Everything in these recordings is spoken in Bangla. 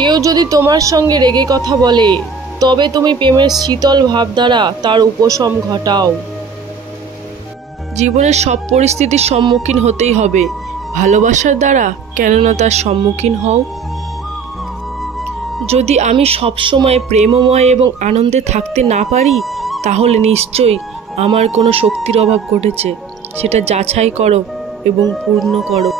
কেউ যদি তোমার সঙ্গে রেগে কথা বলে তবে তুমি প্রেমের শীতল ভাব দ্বারা তার উপশম ঘটাও। জীবনের সব পরিস্থিতির সম্মুখীন হতেই হবে ভালোবাসার দ্বারা, কেননা তার সম্মুখীন হও। যদি আমি সবসময় প্রেমময় এবং আনন্দে থাকতে না পারি তাহলে নিশ্চয়ই আমার কোনো শক্তির অভাব ঘটেছে। সেটা যাচাই করো এবং পূর্ণ করো।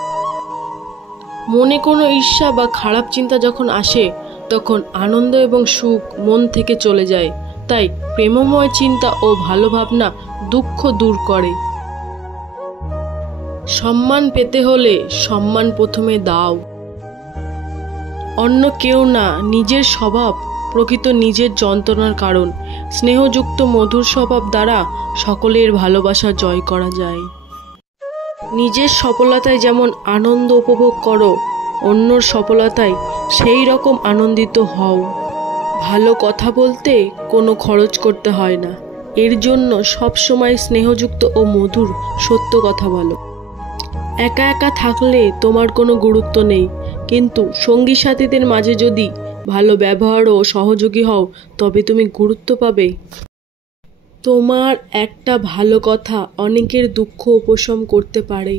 মনে কোনো ঈর্ষা বা খারাপ চিন্তা যখন আসে তখন আনন্দ এবং সুখ মন থেকে চলে যায়। তাই প্রেমময় চিন্তা ও ভালো ভাবনা দুঃখ দূর করে। সম্মান পেতে হলে সম্মান প্রথমে দাও। অন্য কেউ না, নিজের স্বভাব প্রকৃত নিজের যন্ত্রণার কারণ। স্নেহযুক্ত মধুর স্বভাব দ্বারা সকলের ভালোবাসা জয় করা যায়। নিজের সফলতায় যেমন আনন্দ উপভোগ করো, অন্যর সফলতায় সেই রকম আনন্দিত হও। ভালো কথা বলতে কোনো খরচ করতে হয় না। এর জন্য সবসময় স্নেহযুক্ত ও মধুর সত্য কথা বলো। একা একা থাকলে তোমার কোনো গুরুত্ব নেই, কিন্তু সঙ্গী সাথীদের মাঝে যদি ভালো ব্যবহার ও সহযোগী হও তবে তুমি গুরুত্ব পাবে। তোমার একটা ভালো কথা অনেকের দুঃখ উপশম করতে পারে।